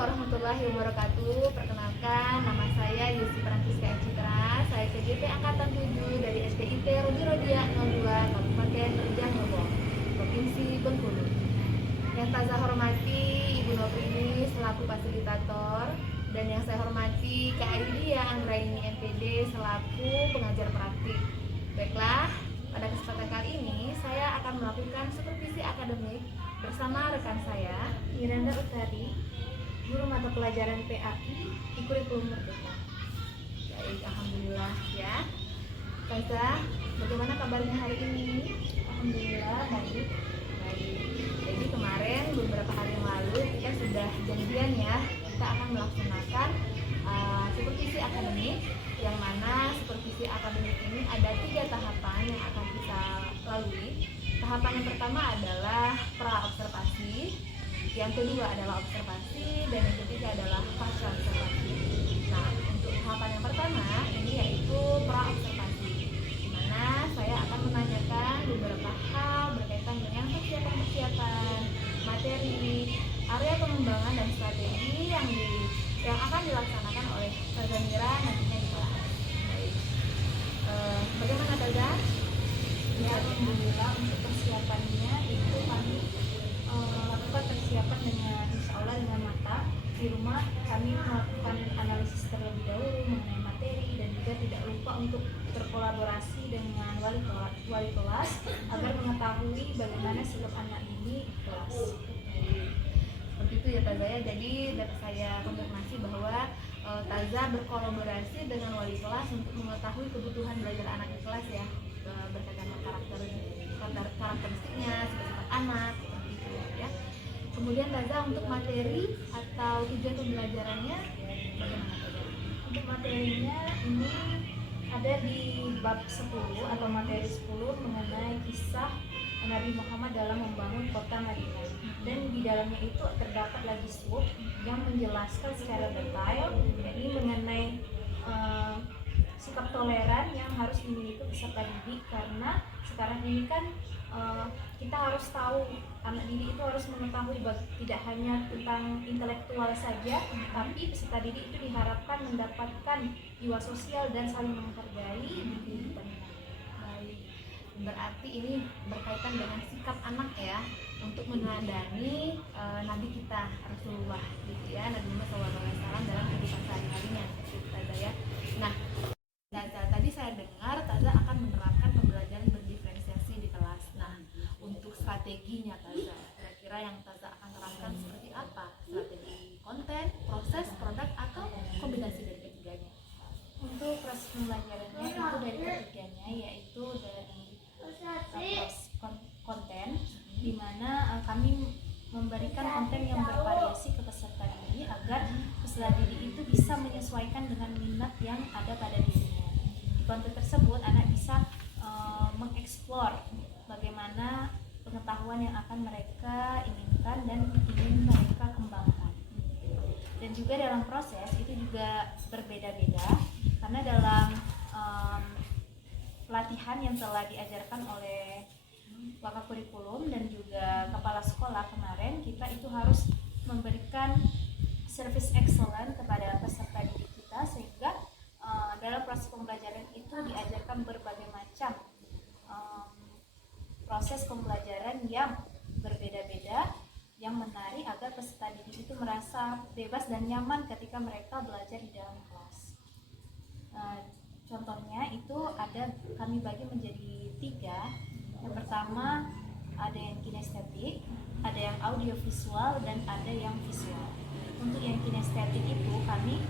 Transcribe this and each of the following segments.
warahmatullahi wabarakatuh. Perkenalkan, nama saya Yusi Francisca Citra. Saya KJP Angkatan 7 dari SDIT Rodi Rodia 02 Kabupaten Rejang Lebong, Provinsi Bengkulu. Yang saya hormati Ibu Noprini selaku fasilitator, dan yang saya hormati Kak Aidia Anggraini MPD selaku pengajar praktik. Baiklah, pada kesempatan kali ini saya akan melakukan supervisi akademik bersama rekan saya Miranda Utari, guru mata pelajaran PAI di kurikulum Merdeka. Baik, alhamdulillah ya. Taza, bagaimana kabarnya hari ini? Alhamdulillah baik. Baik. Jadi kemarin beberapa hari yang lalu kita sudah janjian ya, kita akan melaksanakan supervisi akademik, yang mana supervisi akademik ini ada 3 tahapan yang akan kita lalui. Tahapan yang pertama adalah pra-observasi, yang kedua adalah observasi, dan yang ketiga adalah pasca observasi. Nah, untuk tahapan yang pertama ini yaitu pra-observasi, di mana saya akan menanyakan beberapa hal berkaitan dengan persiapan materi, area pengembangan dan strategi yang akan dilaksanakan oleh Taza Mira nantinya di kelas. Baik. Bagaimana Taza? Ya, alhamdulillah untuk persiapannya itu kami melakukan persiapan dengan insya Allah dengan matang. Di rumah kami melakukan analisis terlebih dahulu mengenai materi, dan juga tidak lupa untuk berkolaborasi dengan wali kelas agar mengetahui bagaimana sikap anak ini di kelas. Seperti itu ya Taza ya. Jadi dapat saya konfirmasi bahwa Taza berkolaborasi dengan wali kelas untuk mengetahui kebutuhan belajar anak di kelas ya, berkaitan dengan karakteristiknya, sifat anak, seperti itu ya. Kemudian Taza untuk materi atau tujuan pembelajarannya bagaimana Taza? Untuk materinya ini ada di bab 10 atau materi 10 mengenai kisah Nabi Muhammad dalam membangun kota Madinah, dan di dalamnya itu terdapat lagi sub yang menjelaskan secara detail yakni mengenai sikap toleran yang harus dimiliki peserta didik, karena sekarang ini kan kita harus tahu anak didik itu harus mengetahui tidak hanya tentang intelektual saja, tapi peserta didik itu diharapkan mendapatkan jiwa sosial dan saling menghargai di kehidupan. Baik, berarti ini berkaitan dengan sikap anak ya, untuk meneladani Nabi kita Rasulullah gitu ya, Nabi Muhammad SAW dalam kehidupan sehari-harinya gitu Taza ya. Nah, Taza, tadi saya dengar Taza akan menerapkan pembelajaran berdiferensiasi di kelas. Nah, untuk strateginya Taza, kira-kira yang Taza akan terapkan seperti apa? Strategi konten, proses, produk, atau kombinasi dari ketiganya? Untuk proses pembelajarannya itu dari ketiganya, yaitu dari konten, di mana kami memberikan konten yang bervariasi ke peserta didik agar peserta didik itu bisa menyesuaikan dengan minat yang ada pada dirinya. Di konten tersebut anak bisa mengeksplor bagaimana pengetahuan yang akan mereka inginkan dan ingin mereka kembangkan. Dan juga dalam proses itu juga berbeda-beda, karena dalam pelatihan yang telah diajarkan oleh Wakaf Kurikulum dan juga kepala sekolah kemarin, kita itu harus memberikan service excellent kepada peserta didik kita, sehingga dalam proses pembelajaran itu diajarkan berbagai macam proses pembelajaran yang berbeda-beda, yang menarik agar peserta didik itu merasa bebas dan nyaman ketika mereka belajar di dalam kelas. Contohnya itu kami bagi menjadi 3. Yang pertama ada yang kinestetik, ada yang audiovisual, dan ada yang visual. Untuk yang kinestetik itu kami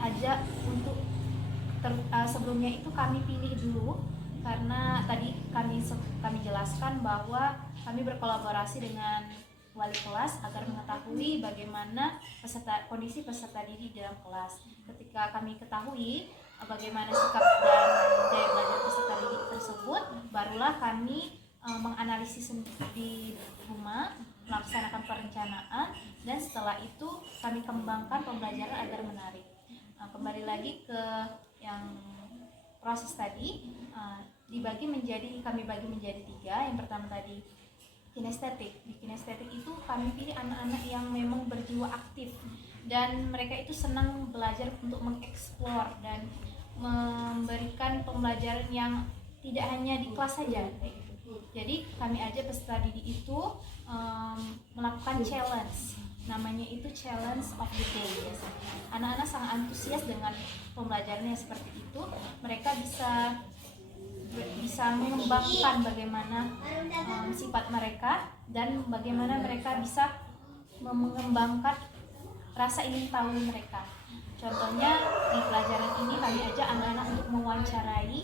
ajak untuk sebelumnya itu kami pilih dulu, karena tadi kami jelaskan bahwa kami berkolaborasi dengan wali kelas agar mengetahui bagaimana kondisi peserta didik dalam kelas. Ketika kami ketahui bagaimana sikap dan daya belajar peserta didik tersebut, barulah kami menganalisis di rumah, melaksanakan perencanaan, dan setelah itu kami kembangkan pembelajaran agar menarik. Kembali lagi ke yang proses tadi, kami bagi menjadi 3. Yang pertama tadi kinestetik. Di kinestetik itu kami pilih anak-anak yang memang berjiwa aktif dan mereka itu senang belajar untuk mengeksplor dan memberikan pembelajaran yang tidak hanya di kelas saja. Jadi kami ajak peserta didik itu melakukan challenge, namanya itu challenge of the day. Anak-anak sangat antusias dengan pembelajarannya seperti itu. Mereka bisa mengembangkan bagaimana sifat mereka dan bagaimana mereka bisa mengembangkan rasa ingin tahu mereka. Contohnya di pelajaran ini kami ajak anak-anak untuk mewawancarai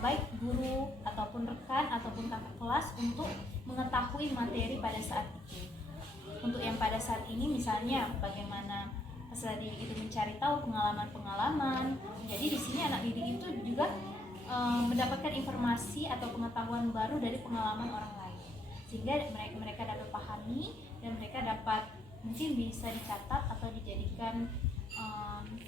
baik guru ataupun rekan ataupun kakak kelas untuk mengetahui materi pada saat itu. Untuk yang pada saat ini misalnya bagaimana peserta didik itu mencari tahu pengalaman-pengalaman. Jadi di sini anak didik itu juga mendapatkan informasi atau pengetahuan baru dari pengalaman orang lain, sehingga mereka dapat pahami dan mereka dapat mungkin bisa dicatat atau dijadikan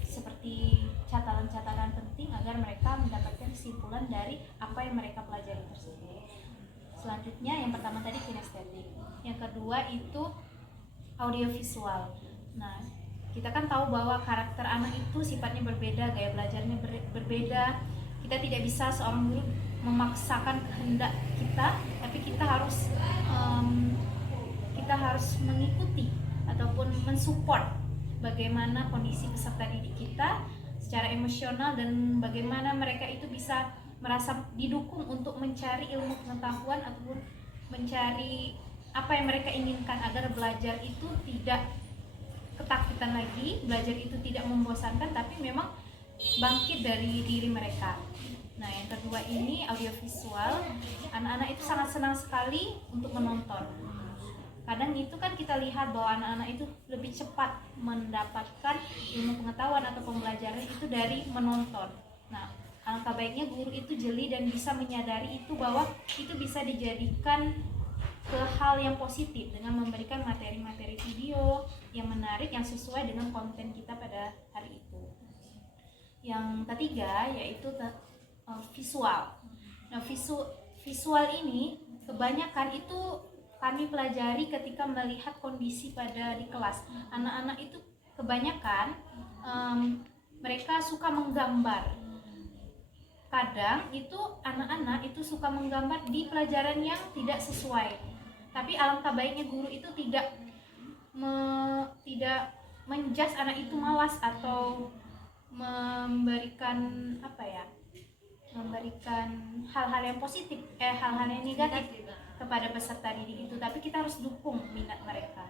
seperti catatan-catatan penting agar mereka mendapatkan kesimpulan dari apa yang mereka pelajari tersebut. Selanjutnya yang pertama tadi kinestetik, yang kedua itu audiovisual. Nah, kita kan tahu bahwa karakter anak itu sifatnya berbeda, gaya belajarnya berbeda. Kita tidak bisa seorang guru memaksakan kehendak kita, tapi kita harus mengikuti ataupun mensupport bagaimana kondisi peserta didik kita secara emosional dan bagaimana mereka itu bisa merasa didukung untuk mencari ilmu pengetahuan ataupun mencari apa yang mereka inginkan agar belajar itu tidak ketakutan lagi, belajar itu tidak membosankan tapi memang bangkit dari diri mereka. Nah, yang kedua ini audiovisual. Anak-anak itu sangat senang sekali untuk menonton. Kadang itu kan kita lihat bahwa anak-anak itu lebih cepat mendapatkan ilmu pengetahuan atau pembelajaran itu dari menonton. Nah, alangkah baiknya guru itu jeli dan bisa menyadari itu bahwa itu bisa dijadikan ke hal yang positif dengan memberikan materi-materi video yang menarik yang sesuai dengan konten kita pada hari itu. Yang ketiga yaitu visual. Nah, visual ini kebanyakan itu kami pelajari ketika melihat kondisi pada di kelas. Anak-anak itu kebanyakan mereka suka menggambar. Kadang itu anak-anak itu suka menggambar di pelajaran yang tidak sesuai. Tapi alangkah baiknya guru itu tidak menjudge anak itu malas atau memberikan hal-hal yang positif, hal-hal yang negatif kepada peserta didik itu, tapi kita harus dukung minat mereka.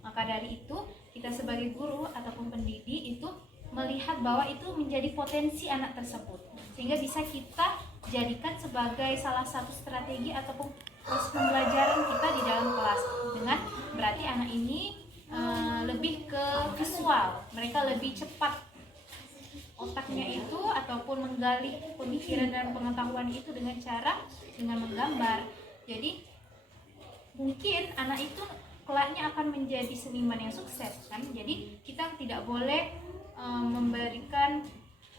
Maka dari itu kita sebagai guru ataupun pendidik itu melihat bahwa itu menjadi potensi anak tersebut, sehingga bisa kita jadikan sebagai salah satu strategi ataupun proses pembelajaran kita di dalam kelas. Dengan berarti anak ini lebih ke visual, mereka lebih cepat otaknya itu ataupun menggali pemikiran dan pengetahuan itu dengan menggambar. Jadi mungkin anak itu kelaknya akan menjadi seniman yang sukses kan. Jadi kita tidak boleh memberikan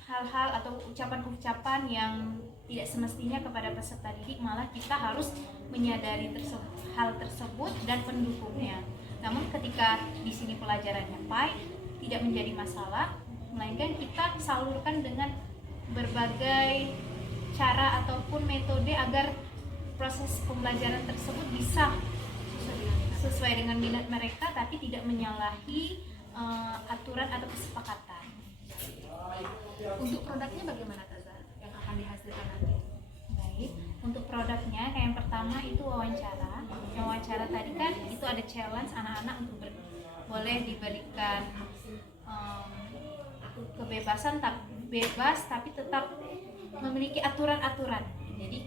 hal-hal atau ucapan-ucapan yang tidak semestinya kepada peserta didik, malah kita harus menyadari hal tersebut dan mendukungnya. Namun ketika di sini pelajarannya pahit, tidak menjadi masalah, melainkan kita salurkan dengan berbagai cara ataupun metode agar proses pembelajaran tersebut bisa sesuai dengan minat mereka tapi tidak menyalahi aturan atau kesepakatan. Untuk produknya bagaimana Taza yang akan dihasilkan nanti? Baik, untuk produknya kayak yang pertama itu wawancara. Yang wawancara tadi kan itu ada challenge anak-anak untuk boleh diberikan kebebasan bebas tapi tetap memiliki aturan-aturan. Jadi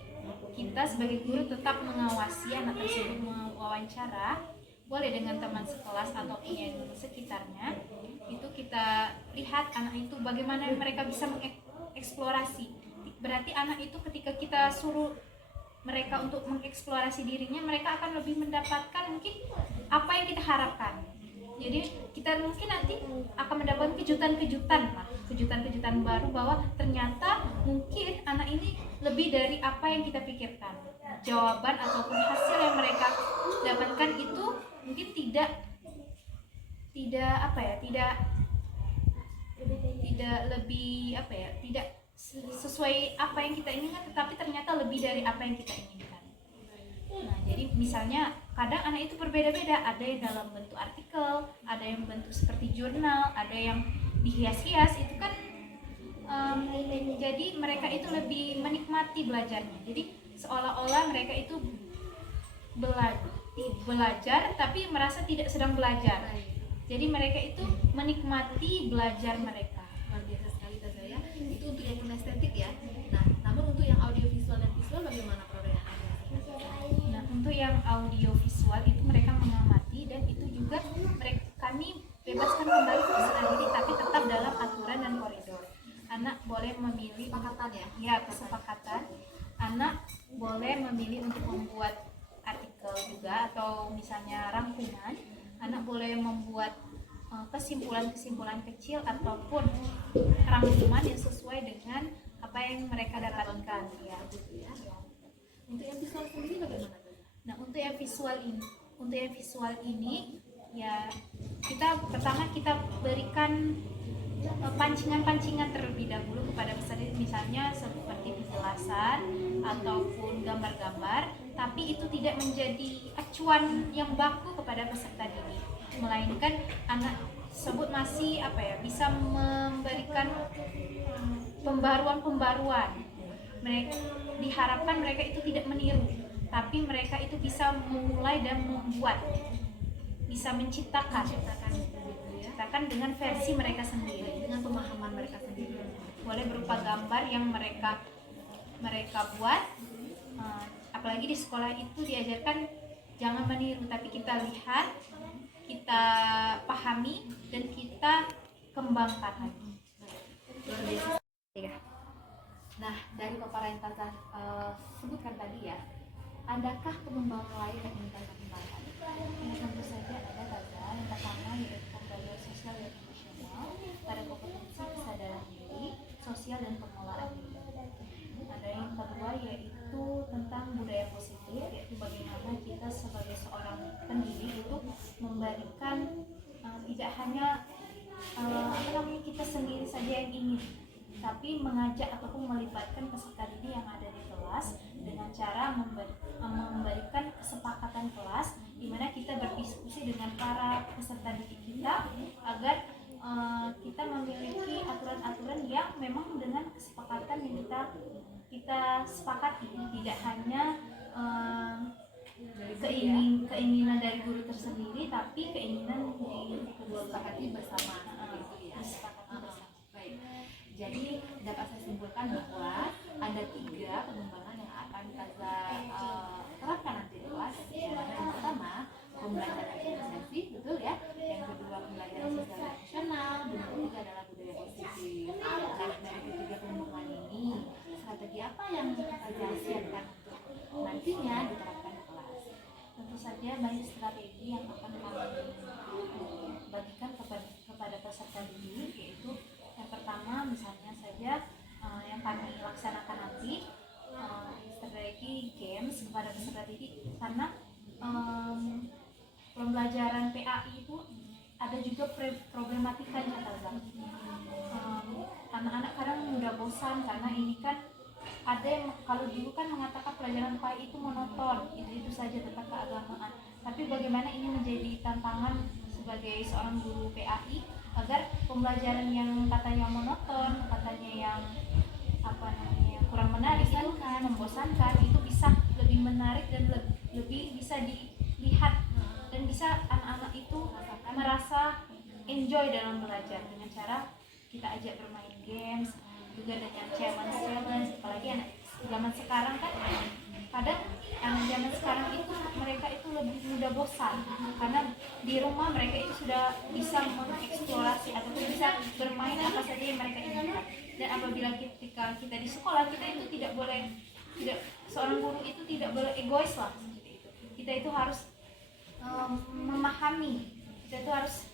kita sebagai guru tetap mengawasi anak tersebut mewawancara, boleh dengan teman sekelas atau yang sekitarnya. Itu kita lihat anak itu bagaimana mereka bisa mengeksplorasi. Berarti anak itu ketika kita suruh mereka untuk mengeksplorasi dirinya, mereka akan lebih mendapatkan mungkin apa yang kita harapkan. Jadi kita mungkin nanti akan mendapatkan kejutan-kejutan baru bahwa ternyata mungkin anak ini lebih dari apa yang kita pikirkan. Jawaban ataupun hasil yang yang mereka dapatkan itu mungkin tidak lebih tidak sesuai apa yang kita inginkan, tetapi ternyata lebih dari apa yang kita inginkan. Nah, jadi misalnya kadang anak itu berbeda-beda, ada yang dalam bentuk artikel, ada yang bentuk seperti jurnal, ada yang dihias-hias, itu kan jadi mereka itu lebih menikmati belajarnya. Jadi seolah-olah mereka itu belajar tapi merasa tidak sedang belajar. Jadi mereka itu menikmati belajar mereka. Luar biasa sekali saya. Itu untuk yang kinestetik ya. Nah, namun untuk yang audiovisual dan visual bagaimana Prorea? Nah, untuk yang audiovisual itu mereka mengamati, dan itu juga kami bebaskan kembali ke peserta didik, tapi tetap dalam aturan dan koridor. Anak boleh memilih Kesepakatan ya? Ya, kesepakatan. Anak boleh memilih untuk membuat artikel juga, atau misalnya rangkuman. Anak boleh membuat kesimpulan-kesimpulan kecil ataupun rangkuman yang sesuai dengan apa yang mereka dapatkan ya. Untuk yang visual sendiri bagaimana? Nah, untuk yang visual ini ya, pertama kita berikan pancingan-pancingan terlebih dahulu kepada peserta, misalnya seperti penjelasan ataupun gambar-gambar, tapi itu tidak menjadi acuan yang baku kepada peserta didik, melainkan anak tersebut masih bisa memberikan pembaruan. Mereka diharapkan mereka itu tidak meniru, tapi mereka itu bisa memulai dan membuat, bisa menciptakan dengan versi mereka sendiri, dengan pemahaman mereka sendiri. Boleh berupa gambar yang mereka buat. Apalagi di sekolah itu diajarkan jangan meniru, tapi kita lihat, kita pahami, dan kita kembangkan lagi. Nah, dari paparan yang Taza sebutkan tadi ya, adakah pengembangan lain yang ingin Taza kembangkan? Ya, tentu saja ada, Taza. Yang pertama yaitu pembelajaran sosial dan emosional pada kompetensi kesadaran diri, sosial dan pengelolaan diri. Ada yang kedua yaitu tentang budaya positif, yaitu bagaimana kita sebagai seorang pendidik itu memberikan tidak hanya kita sendiri saja yang ingin, tapi mengajak ataupun melibatkan peserta didik yang ada di kelas dengan cara memberikan kesepakatan kelas, di mana kita berdiskusi dengan para peserta didik kita agar kita memiliki aturan-aturan yang memang dengan kesepakatan yang kita sepakati, tidak hanya keinginan dari guru tersendiri, tapi keinginan dari kedua sepakati bersama. Baik. Jadi dapat saya simpulkan bahwa ada 3 pengembangan yang akan Taza terapkan nanti di kelas. Yang pertama, pembelajaran kinestesi, betul ya. Yang kedua, pembelajaran sosial dan emosional, dan yang ketiga adalah budaya positif. Nah, dari ketiga pengembangan ini, strategi apa yang Taza siapkan untuk nantinya diterapkan di kelas? Tentu saja banyak strategi yang akan kami bagikan kepada peserta didik, yaitu yang pertama misalnya saja yang kami laksanakan nanti strategi games kepada peserta didik, karena pembelajaran PAI itu ada juga problematikanya, anak-anak kadang mudah bosan karena ini kan ada yang kalau dulu kan mengatakan pelajaran PAI itu monoton, itu saja tentang keagamaan. Tapi bagaimana ini menjadi tantangan sebagai seorang guru PAI agar pembelajaran yang katanya monoton, katanya yang kurang menarik, itu kan membosankan, itu bisa lebih menarik dan lebih bisa dilihat, dan bisa anak-anak itu merasa enjoy dalam belajar dengan cara kita ajak bermain games, juga dengan challenge. Apalagi anak zaman sekarang kan, kadang anak zaman sekarang itu mereka itu lebih mudah bosan karena di rumah mereka itu sudah bisa mengeksplorasi ataupun bisa bermain apa saja yang mereka inginkan. Dan apabila ketika kita di sekolah, kita itu seorang guru itu tidak boleh egois lah seperti itu. Kita itu harus memahami, kita itu harus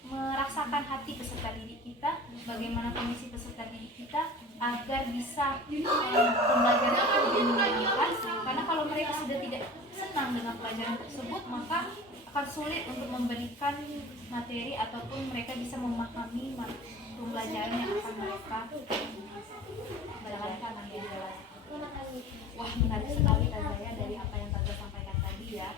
merasakan hati peserta didik kita, bagaimana kondisi peserta didik kita, agar bisa pembelajaran itu lebih menyenangkan. Karena kalau mereka sudah tidak senang bosan dengan pelajaran tersebut, maka akan sulit untuk memberikan materi ataupun mereka bisa memahami pembelajaran yang akan mereka jalankan. Wah, menarik sekali Tazaya dari apa yang Taza sampaikan tadi ya,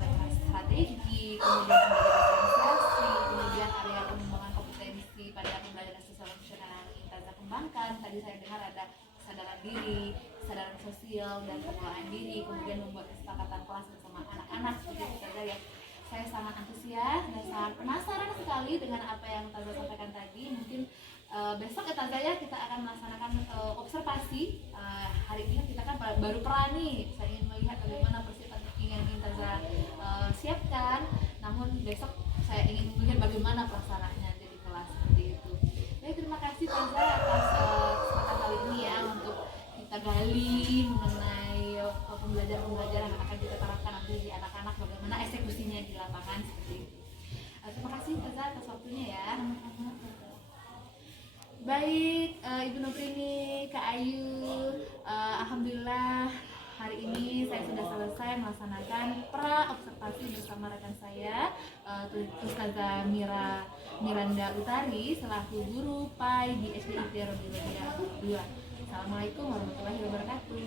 terkait strategi, kemudian organisasi, kemudian area pengembangan kompetensi pada pembelajaran sosial emosional yang ingin Taza kembangkan. Tadi saya dengar ada kesadaran diri, kesadaran sosial, dan pengelolaan diri, kemudian membuat kesepakatan kelas bersama anak-anak seperti itu Taza ya. Saya sangat antusias dan sangat penasaran sekali dengan apa yang Taza sampaikan tadi. Mungkin besok ya Taza ya, kita akan melaksanakan observasi. Hari ini kita kan baru nih, saya ingin melihat bagaimana persiapan yang ingin Taza siapkan. Namun besok saya ingin melihat bagaimana pelaksanaannya di kelas seperti itu. Baik, terima kasih Taza atas kesempatan kali ini ya, untuk kita gali mengenai pembelajaran yang akan kita terapkan nanti di anak-anak, bagaimana eksekusinya di lapangan seperti itu. Terima kasih Taza atas waktunya ya. Baik, Ibu Nuprini, Kak Ayu, alhamdulillah hari ini saya sudah selesai melaksanakan pra-observasi bersama rekan saya, Ustazah Miranda Utari selaku guru PAI di SDIT Robilodia 2. Assalamualaikum warahmatullahi wabarakatuh.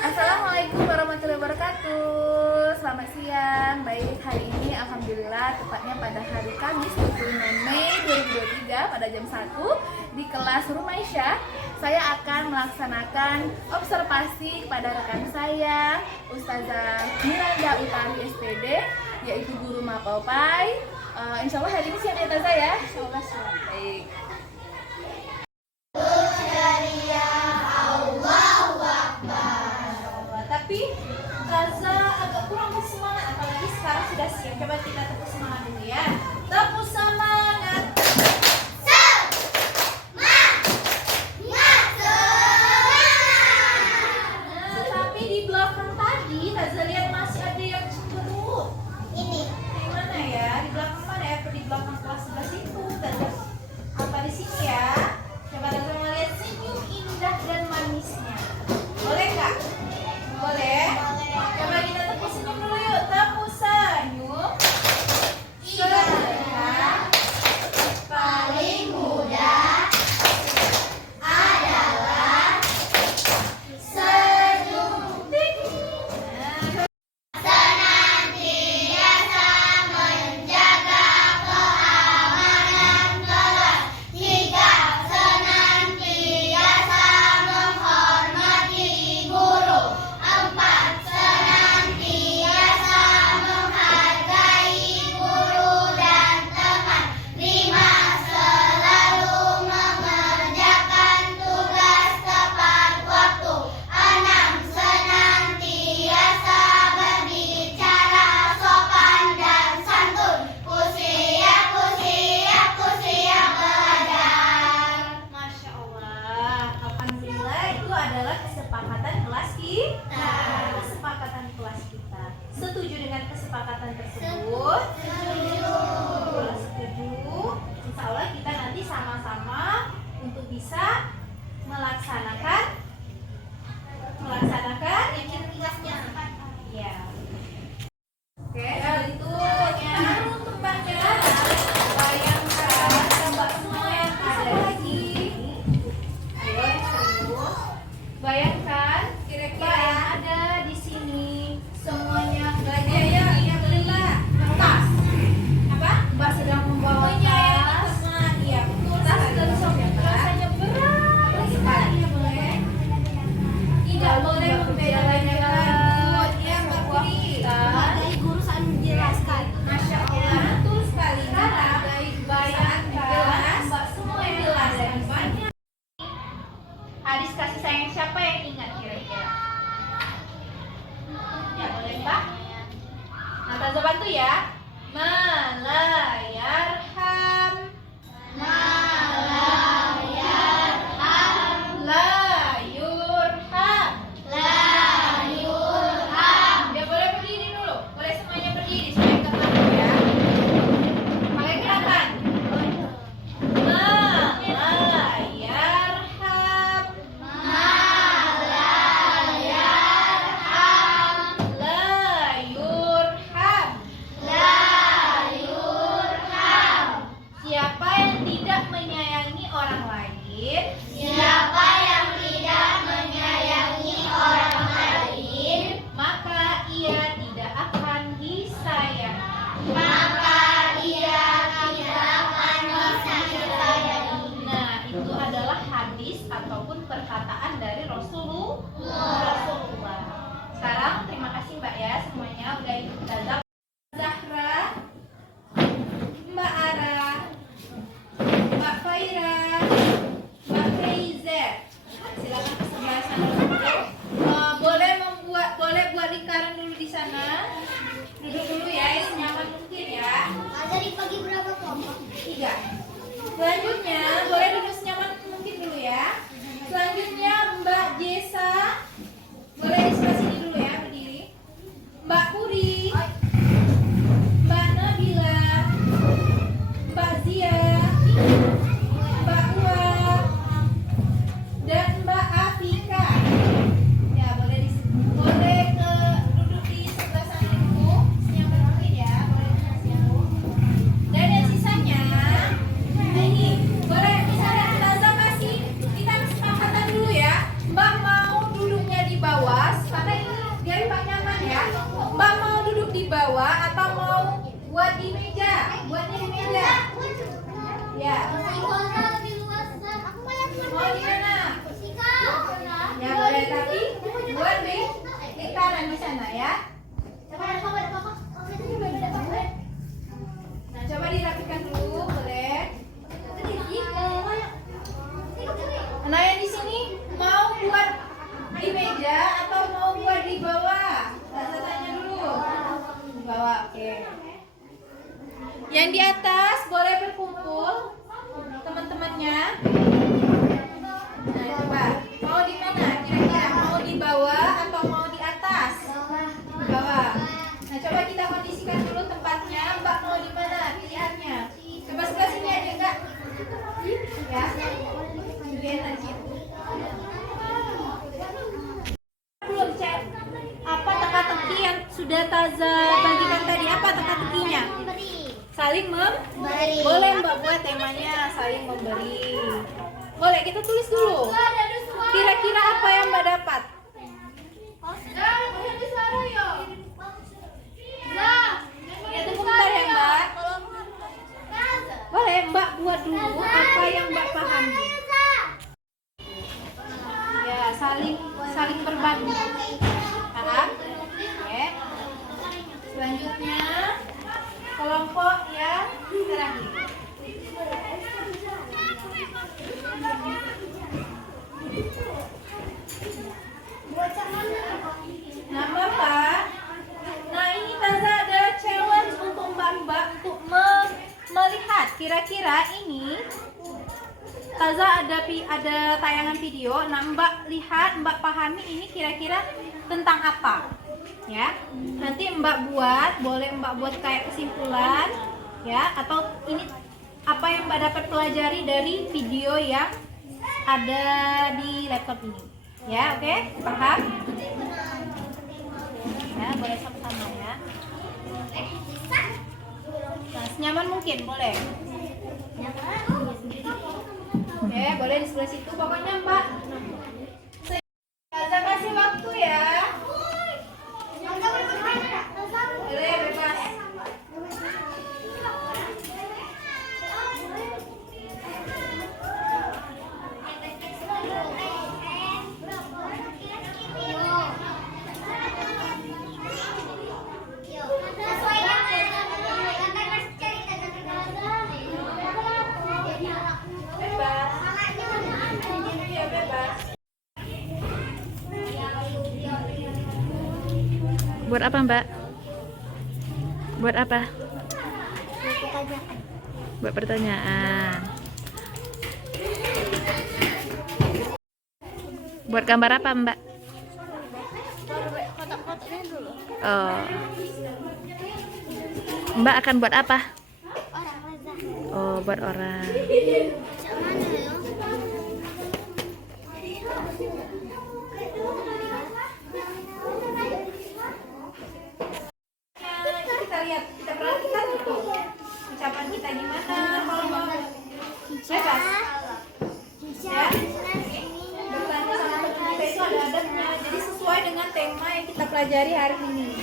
Assalamualaikum warahmatullahi wabarakatuh. Selamat siang. Baik, hari ini alhamdulillah tepatnya pada hari Kamis 26 Mei 2023 pada jam 1 di kelas Rumaisyah, saya akan melaksanakan observasi kepada rekan saya Ustazah Miranda Utari SPD, yaitu guru Mapau PAI. Insya Allah hari ini siap ya Taza ya? Insya Allah siap. Baik. Tapi Taza agak kurang bersemangat, apalagi sekarang sudah siap. Coba kita tepuk semangat dulu ya. Tepuk semangat. Tetapi di belakang tadi Taza lihat masih ada yang cemberut. Ini di mana ya? Di belakang mana ya? Di belakang kelas sebelah situ. Taza apa di sini ya? Coba Taza melihat senyum indah dan manisnya. Boleh nggak? Boleh? Coba kita tepuk senyum dulu yuk. Tepuk senyum. Paling mudah adalah senyum. Senantiasa menjaga keamanan kelas. 3. Senantiasa menghormati guru. 4. Senantiasa menghargai guru dan teman. 5. Selalu mengerjakan tugas tepat waktu. 6. Senantiasa berbicara sopan dan santun. Ku siap belajar. Masya Allah, alhamdulillah itu adalah kesepakatan kelas kita. Setuju dengan kesepakatan tersebut? Setuju. Insya Allah kita nanti sama-sama untuk bisa melaksanakan tugasnya. Ya. Oke, itu yang untuk pelajaran. Bayangkan coba semua yang ada di sini. Ayo serius. Bayangkan kira-kira yang ada di sini semuanya belajar ya belilah tas. Apa? Mbak sedang membawa tas. Iya, betul. Tas dan sok rasanya berat sekali. tidak menyayangi orang lain, Siapa yang tidak menyayangi orang lain, maka ia tidak akan disayang. maka ia tidak akan disayangi. Nah, itu adalah hadis ataupun perkataan dari Rasulullah. Sekarang terima kasih Mbak ya semuanya udah ikut Ustazah. Zahra, Mbak Ara, Mbak Faira, Mbak Faiza. Silakan ke sebelah sana dulu. Boleh buat lingkaran dulu di sana. Duduk dulu ya, yang senyaman mungkin ya. Ada dibagi berapa kelompok? 3. Selanjutnya boleh duduk senyaman mungkin dulu ya. Selanjutnya Mbak Jesa, boleh di sebelah sini dulu ya, berdiri. Mbak Puri, Mbak Nabila, Mbak Zia, Mbak Uwa, dan Mbak Afika. Ya, boleh ke duduk di sebelah sana dulu. Senyaman mungkin ya, boleh duduk dulu. Dan yang sisanya, nah ini boleh misalnya Ustazah kasih kita kesepakatan dulu ya. Mbak mau duduknya di bawah, karena ini biar Mbak nyaman ya. Mbak mau duduk di bawah atau mau buat di meja? Buatnya di meja. Ya. Mau di mana? Ya boleh, tapi buat di lingkaran di sana ya. Nah, coba dirapikan dulu, boleh. Nah, yang di sini mau buat di meja atau mau buat di bawah? Saya tanya dulu. Di bawah, oke. Yang di atas boleh berkumpul teman-temannya. Nah, coba mau di mana? Kira-kira mau di bawah atau mau di atas? Di bawah. Nah, coba kita kondisikan dulu tempatnya. Mbak mau di mana? Pilihannya. Coba sebelah sini aja enggak? Ya. Lihat aja. Belum cek. Apa teka-teki yang sudah Taza bagikan tadi? Apa teka-tekinya? Saling Memberi. Boleh Mbak buat temanya saling memberi. Boleh kita tulis dulu. Kira-kira apa yang Mbak dapat? Ya tunggu bentar ya Mbak. Boleh Mbak buat dulu apa yang Mbak pahami. Ya saling berbagi. Paham? Oke. Selanjutnya kelompok yang terakhir. Nah Bapak, nah ini Taza ada challenge untuk Mbak-mbak untuk melihat kira-kira ini. Taza ada tayangan video. Nah Mbak lihat, Mbak pahami ini kira-kira tentang apa? Ya, nanti Mbak buat, boleh Mbak buat kayak kesimpulan, ya, atau ini apa yang Mbak dapat pelajari dari video yang ada di laptop ini, ya, oke, paham? Ya, boleh sama-sama ya. Nah, senyaman mungkin boleh. Oke, boleh di sebelah situ, pokoknya Mbak. Saya kasih waktu ya. Boleh, bebas. Iya, bebas. Buat apa Mbak? Buat apa? Buat pertanyaan. Buat gambar apa Mbak? Kotak-kotaknya dulu. Oh. Mbak akan buat apa? Orang Reza. Oh, buat orang. Cak mana ya? Kita lihat, kita perhatikan tuh ucapan kita gimana kalau mau Bebas. Ya. Bertanya sama teman kita itu ada adabnya. Jadi sesuai dengan tema yang kita pelajari hari ini.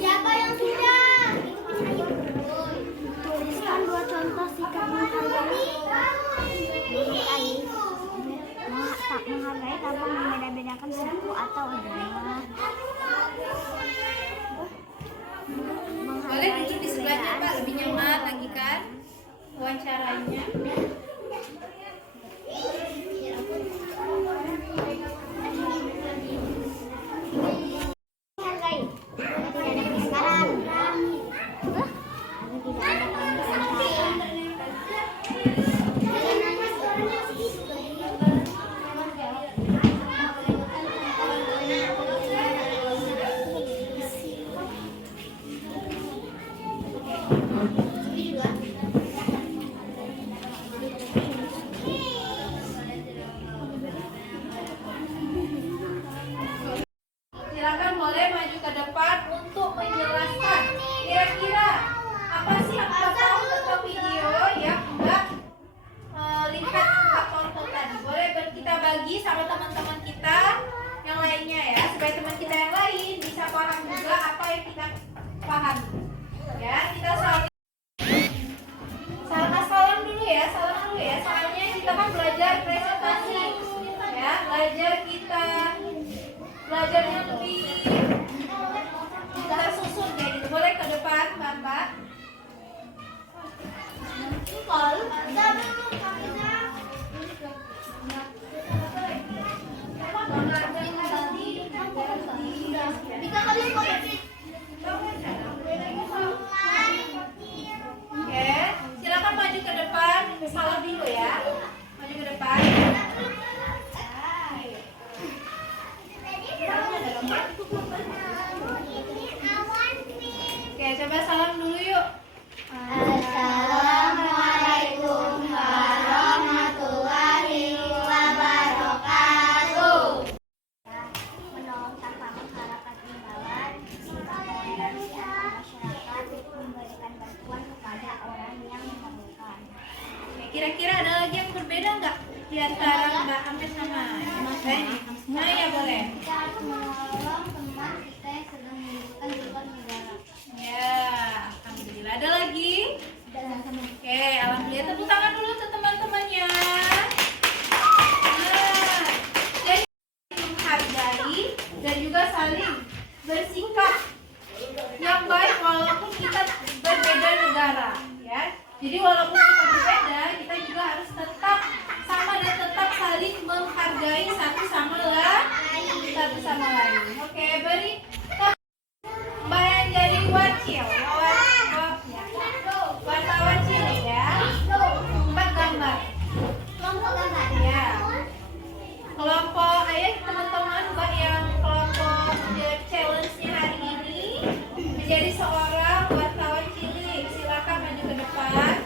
Siapa yang sudah? Tuliskan 2 contoh sikap menghargai. Tak menghargai tanpa membeda-bedakan suku atau agama. Boleh duduk di sebelahnya Pak, lebih nyaman lagi kan wawancaranya. Menghargai. Tidak ada penyesalan. Tidak ada penyesalan. Silakan boleh maju ke depan untuk menjelaskan kira-kira apa sih yang Mbak tahu tentang video yang Mbak lihat Mbak tonton tadi. Boleh kita bagi sama teman-teman kita yang lainnya ya, supaya teman kita yang lain bisa paham juga apa yang kita pahami. Ya, kita saling salam dulu ya, soalnya kita kan belajar presentasi ya, belajarnya lebih tersusun kayak gitu. Boleh ke depan Mbak. Oke, silakan maju ke depan, salam dulu ya. Maju ke depan. Oke, coba salam dulu yuk. Assalamualaikum warahmatullahi wabarakatuh. Menolong tanpa mengharapkan imbalan, masyarakat, memberikan bantuan kepada orang yang memerlukan. Oke, kira-kira ada lagi yang berbeda nggak di antara Mbak Amin sama Mas Reni? Nah ya boleh. Kita harus menolong teman kita yang sedang membutuhkan di luar negara. Ya, alhamdulillah. Ada lagi? Oke, alhamdulillah. Tepuk tangan dulu untuk teman-temannya. Nah, jadi menghargai dan juga saling bersikap yang baik walaupun kita berbeda negara, ya. Jadi walaupun kita berbeda, kita juga harus tetap sama dan tetap saling menghargai satu sama lain. Oke, beri Mbak yang jadi wakil, wartawan cilik ya. Empat gambar. Kelompok gambar. Ya. Kelompok, ayo teman-teman Mbak yang kelompok challenge-nya hari ini menjadi seorang wartawan cilik. Silakan maju ke depan.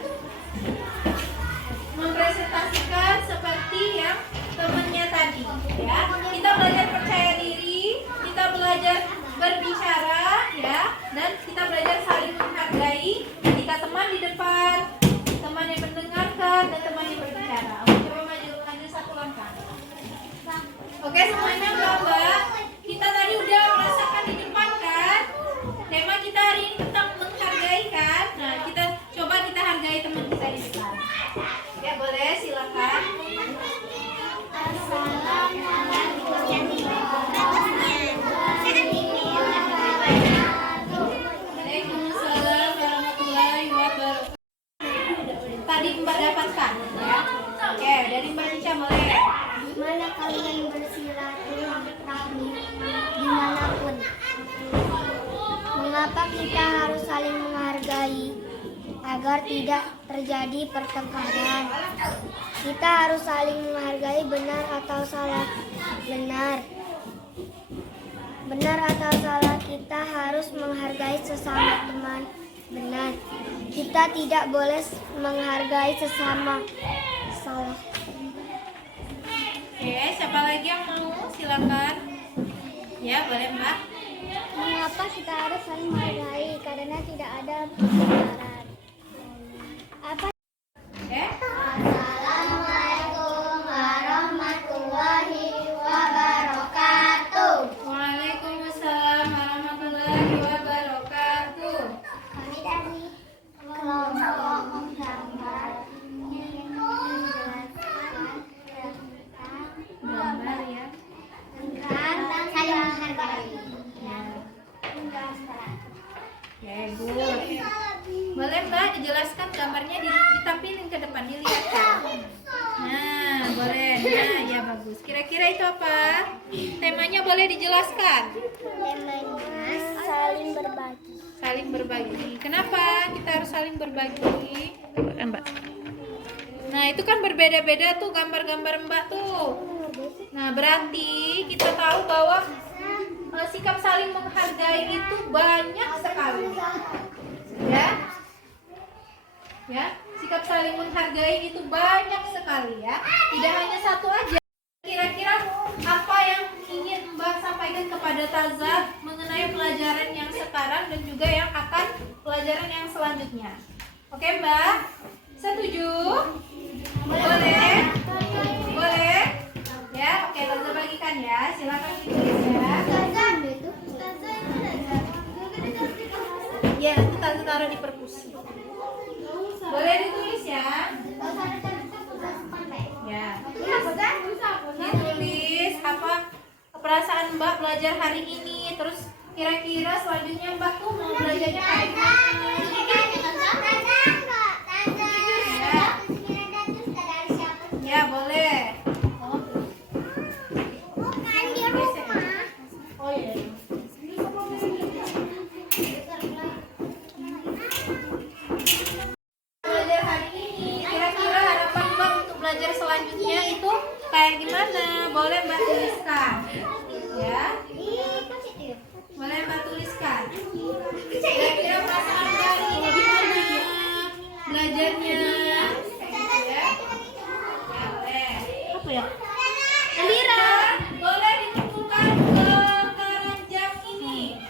Mempresentasikan seperti yang temannya tadi ya. Kita belajar percaya diri, kita belajar berbicara ya, dan kita belajar saling menghargai ketika teman di depan, teman yang mendengarkan, dan teman yang berbicara. Oke, coba maju satu langkah. Oke semuanya Mbak, kita tadi udah merasakan di depan kan? Tema kita hari ini tentang menghargai kan? Nah kita coba kita hargai teman kita di depan. Ya boleh, silakan. Waalaikumsalam warahmatullahi wabarakatuh. Tadi Mbak dapatkan ya. Oke, dari Mbak Nica boleh. Mana kalian bersilaturahmi dimanapun? Mengapa kita harus saling menghargai agar tidak terjadi pertengkaran? Kita harus saling menghargai, benar atau salah. Benar atau salah, kita harus menghargai sesama teman. Benar. Kita tidak boleh menghargai sesama. Salah. Oke, siapa lagi yang mau? Silakan. Ya, boleh Mbak. Mengapa kita harus saling menghargai? Karena tidak ada pertengkaran. Apa? Oke. Assalamualaikum warahmatullahi wabarakatuh. Waalaikumsalam warahmatullahi wabarakatuh. Kami dari kelompok menggambar ingin menjelaskan Gambar ya. tentang saling menghargai. Ya, good. Boleh Mbak dijelaskan gambarnya ditampilin ke depan dilihat kan? Nah, boleh. Nah, ya bagus. Kira-kira itu apa? Temanya boleh dijelaskan. Temanya saling berbagi. Saling berbagi. Kenapa kita harus saling berbagi? Kan Mbak. Nah, itu kan berbeda-beda tuh gambar-gambar Mbak tuh. Nah, berarti kita tahu bahwa sikap saling menghargai itu banyak sekali. Ya. Ya, sikap saling menghargai itu banyak sekali ya. Tidak hanya satu aja. Kira-kira apa yang ingin Mbak sampaikan kepada Taza mengenai pelajaran yang sekarang dan juga yang akan pelajaran yang selanjutnya? Oke Mbak? Setuju? Boleh? Boleh? Ya, oke Taza bagikan ya. Silakan ditulis ya. Ya, itu Taza taruh di perkusi. Boleh ditulis ya. Ya. Ditulis apa perasaan Mbak belajar hari ini. Terus kira-kira selanjutnya Mbak tuh mau belajarnya kayak gimana? Ya, boleh. Oh iya. Belajar hari ini, kira-kira harapan Mbak untuk belajar selanjutnya itu kayak gimana? Boleh Mbak tuliskan. Ya. Boleh Mbak tuliskan. Kira-kira perasaan Mbak hari ini gimana? Belajarnya. Ya. Boleh. Apa ya? Elira, boleh dikumpulkan ke keranjang ini.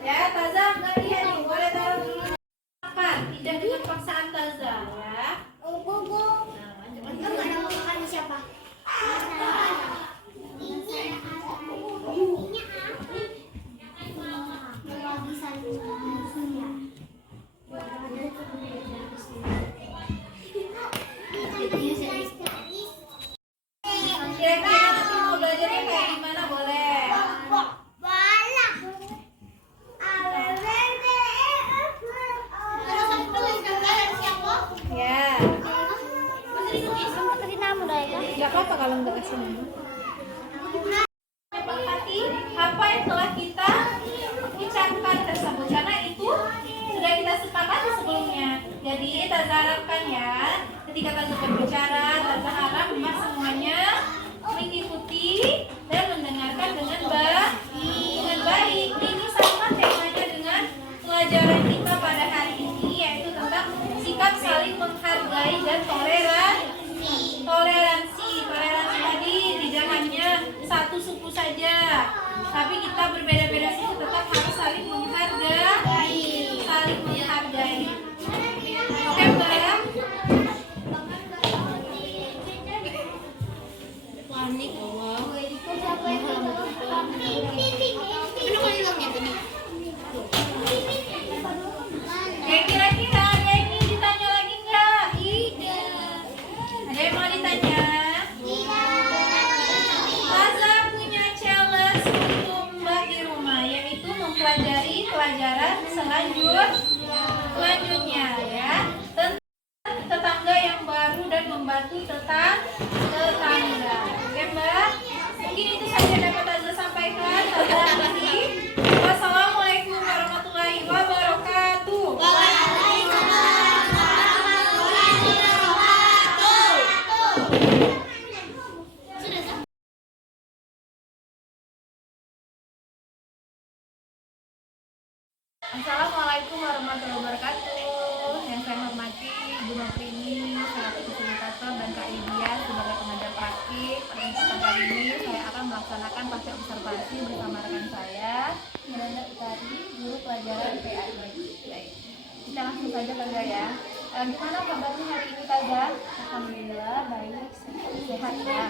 Ya, Taza nggak lihat nih, boleh taruh dulu. Makan, tidak dengan paksaan Taza ya. Kira-kira nanti mau belajarnya kayak gimana boleh? Ya. Gak apa-apa kalau nggak kasih nama. Sepakati apa yang telah kita ucapkan tersebut karena itu sudah kita sepakati sebelumnya. Jadi Taza harapkan ya, ketika Taza berbicara, Taza harap Mbak semuanya mengikuti dan mendengarkan dengan baik. Ini sama temanya dengan pelajaran kita pada hari ini, yaitu tentang sikap saling menghargai dan toleransi. Toleransi tadi tidak hanya satu suku saja, tapi kita berbeda-beda suku tetap harus saling menghargai. Oke Mbak? Panik Allah. Kira-kira ada yang ingin ditanya lagi nggak? Tidak. Ada yang mau ditanya? Taza punya challenge untuk Mbak di rumah, yaitu mempelajari pelajaran selanjutnya ya, tentang tetangga yang baru dan membantu tetangga. Oke Mbak? Mungkin itu saja dapat Taza sampaikan. Taza akhiri. Wassalamualaikum warahmatullahi wabarakatuh. Assalamualaikum warahmatullahi wabarakatuh. Yang saya hormati Ibu Noprini selaku fasilitator dan Kak Lydia sebagai pengajar praktek. Taufik. Pada kesempatan kali ini saya akan melaksanakan pasca observasi bersama rekan saya, Miranda Utari, guru pelajaran PAI. Baik. Kita langsung saja Taza ya. Gimana kabarnya hari ini Taza? Alhamdulillah baik, Sehat ya.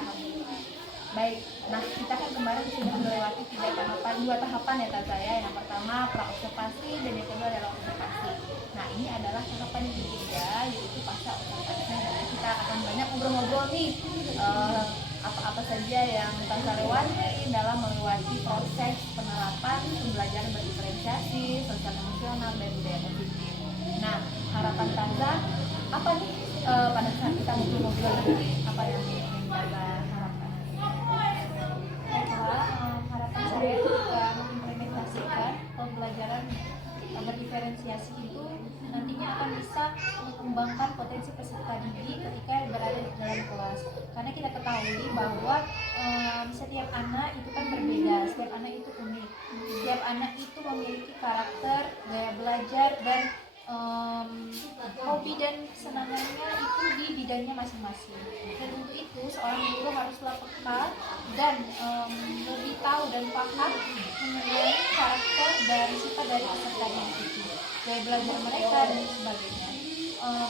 Baik, nah kita kan kemarin sudah melewati dua tahapan ya Taza ya. Yang pertama pra observasi dan yang kedua adalah observasi. Nah ini adalah tahapan yang ketiga, yaitu pasca observasi. Nah, kita akan banyak ngobrol-ngobrol nih apa-apa saja yang Taza lewati dalam melewati proses penerapan pembelajaran berdiferensiasi, sosial emosional dan budaya positif. Nah harapan Taza apa nih pada saat kita ngobrol-ngobrol nanti, apa yang ingin Taza harapkan? Bahwa harapan saya ketika mengimplementasikan pembelajaran berdiferensiasi itu nantinya akan bisa mengembangkan potensi peserta didik ketika berada di dalam kelas, karena kita ketahui bahwa setiap anak itu kan berbeda, setiap anak itu unik, setiap anak itu memiliki karakter, gaya belajar dan hobi dan kesenangannya itu di bidangnya masing-masing. Dan untuk itu seorang guru haruslah peka dan lebih tahu dan paham mengenai karakter dan sifat dari peserta didik itu, gaya belajar mereka dan sebagainya.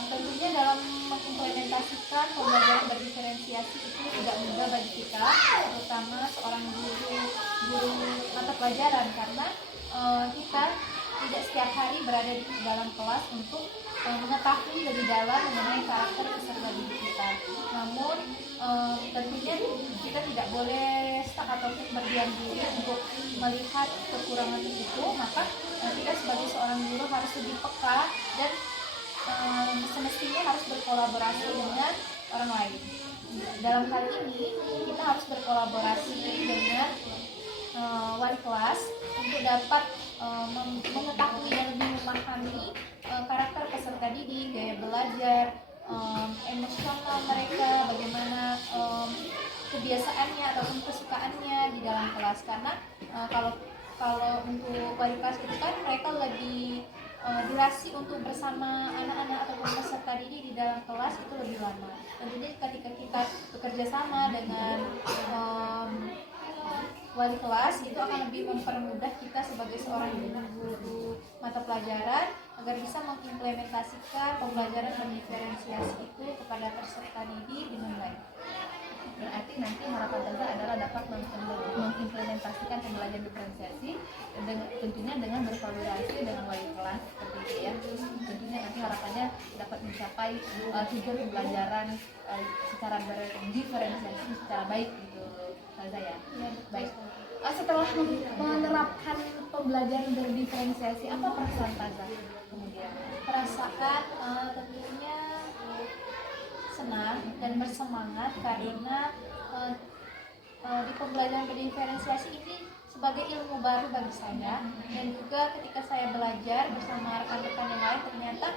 Tentunya dalam mengimplementasikan pembelajaran berdiferensiasi itu tidak mudah bagi kita, terutama seorang guru mata pelajaran, karena kita tidak setiap hari berada di dalam kelas untuk mengetahui lebih dalam mengenai karakter peserta didik kita. Namun tentunya kita tidak boleh stuck ataupun berdiam diri untuk melihat kekurangan itu, maka kita sebagai seorang guru harus lebih peka dan semestinya harus berkolaborasi dengan orang lain. Dalam hal ini kita harus berkolaborasi dengan wali kelas untuk dapat mengetahui dan lebih memahami karakter peserta didik, gaya belajar, emosional mereka, bagaimana kebiasaannya ataupun kesukaannya di dalam kelas. Karena kalau untuk wali kelas itu kan mereka lebih durasi untuk bersama anak-anak ataupun peserta didik di dalam kelas itu lebih lama. Tentunya ketika kita bekerja sama dengan wali kelas itu akan lebih mempermudah kita sebagai seorang guru mata pelajaran agar bisa mengimplementasikan pembelajaran berdiferensiasi itu kepada peserta didik dengan baik. Berarti nanti harapan Taza adalah dapat mengimplementasikan pembelajaran diferensiasi tentunya dengan berkolaborasi dengan wali kelas seperti itu ya. Tentunya nanti harapannya dapat mencapai tujuan pembelajaran secara berdiferensiasi secara baik gitu Taza ya. Baik. Setelah menerapkan pembelajaran berdiferensiasi, apa perasaan Taza kemudian? Perasaan tentunya senang dan bersemangat karena di pembelajaran berdiferensiasi ini sebagai ilmu baru bagi saya, dan juga ketika saya belajar bersama rekan-rekan yang lain ternyata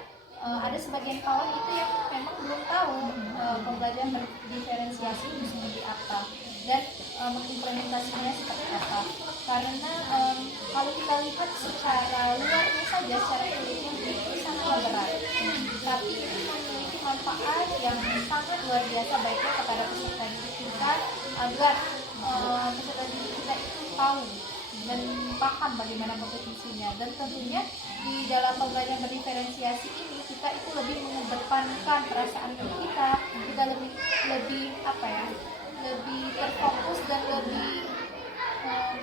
ada sebagian kawan itu yang memang belum tahu pembelajaran berdiferensiasi itu seperti apa dan mengimplementasinya seperti apa. Karena kalau kita lihat secara luarnya saja, secara teorinya itu sangat berat, tapi ini memiliki manfaat yang sangat luar biasa baiknya kepada peserta didik kita agar peserta didik kita itu tahu dan paham bagaimana kompetensinya. Dan tentunya di dalam pembelajaran berdiferensiasi ini kita itu lebih mengedepankan perasaan kita lebih apa ya, lebih terfokus dan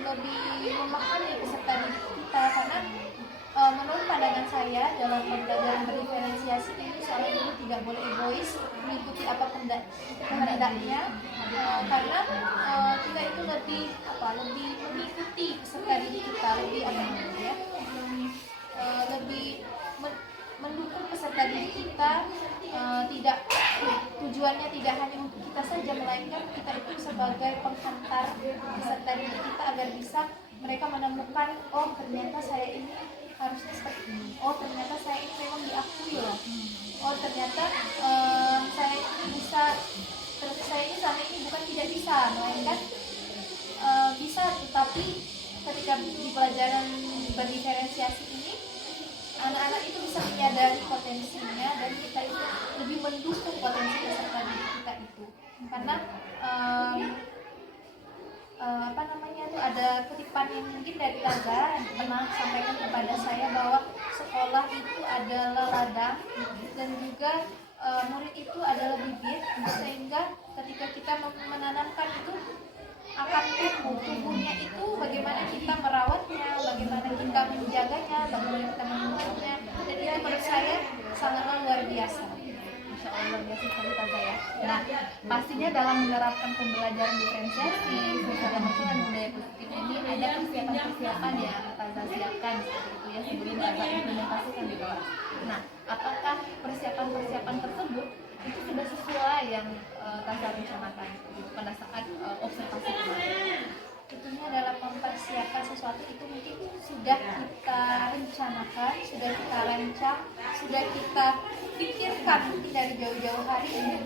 lebih memahami peserta didik kita. Karena menurut pandangan saya dalam pembelajaran berdiferensiasi ini seorang guru tidak boleh egois mengikuti apa kehendaknya, karena kita itu lebih mengikuti peserta didik kita, lebih mendukung peserta didik kita, tujuannya tidak hanya untuk kita saja, melainkan kita itu sebagai penghantar peserta didik kita agar bisa mereka menemukan, oh ternyata saya ini harusnya seperti ini, oh ternyata saya ini memang diakui loh, oh ternyata saya ini selama ini bukan tidak bisa, melainkan bisa, tetapi ketika di pelajaran berdiferensiasi ini anak-anak itu bisa menyadari potensinya dan kita itu lebih mendukung potensi peserta didik kita itu. karena apa namanya itu ada kutipan yang mungkin dari Taza pernah sampaikan kepada saya bahwa sekolah itu adalah ladang dan juga murid itu adalah bibit, sehingga ketika kita menanamkan itu akan tumbuh. Tumbuhnya itu bagaimana kita merawatnya, bagaimana kita menjaganya, bagaimana kita menuntutnya, dan itu menurut saya sangatlah luar biasa. Insya Allah luar biasa sekali Taza ya. Nah, pastinya dalam menerapkan pembelajaran diferensiasi, sosial emosi dan budaya positif ini ada persiapan-persiapan yang Taza siapkan seperti itu ya sebelum Taza implementasikan di kelas. Nah, apakah persiapan-persiapan tersebut itu sudah sesuai yang Taza rencanakan pada saat observasi kemarin? Tentunya dalam mempersiapkan sesuatu itu mungkin sudah kita rencanakan, sudah kita rancang, sudah kita pikirkan mungkin dari jauh-jauh hari untuk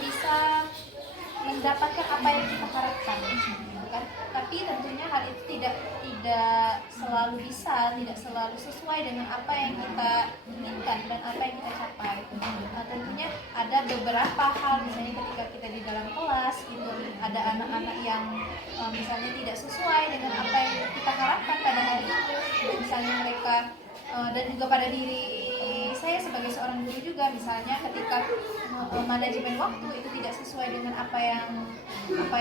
bisa mendapatkan apa yang kita harapkan, kan? Tapi tentunya hal itu tidak selalu bisa, tidak selalu sesuai dengan apa yang kita inginkan dan apa yang kita capai. Tentunya ada beberapa hal, misalnya ketika kita di dalam kelas gitu, ada anak-anak yang misalnya tidak sesuai dengan apa yang kita harapkan pada hari itu, misalnya mereka dan juga pada diri saya sebagai seorang guru juga, misalnya ketika manajemen waktu itu tidak sesuai dengan apa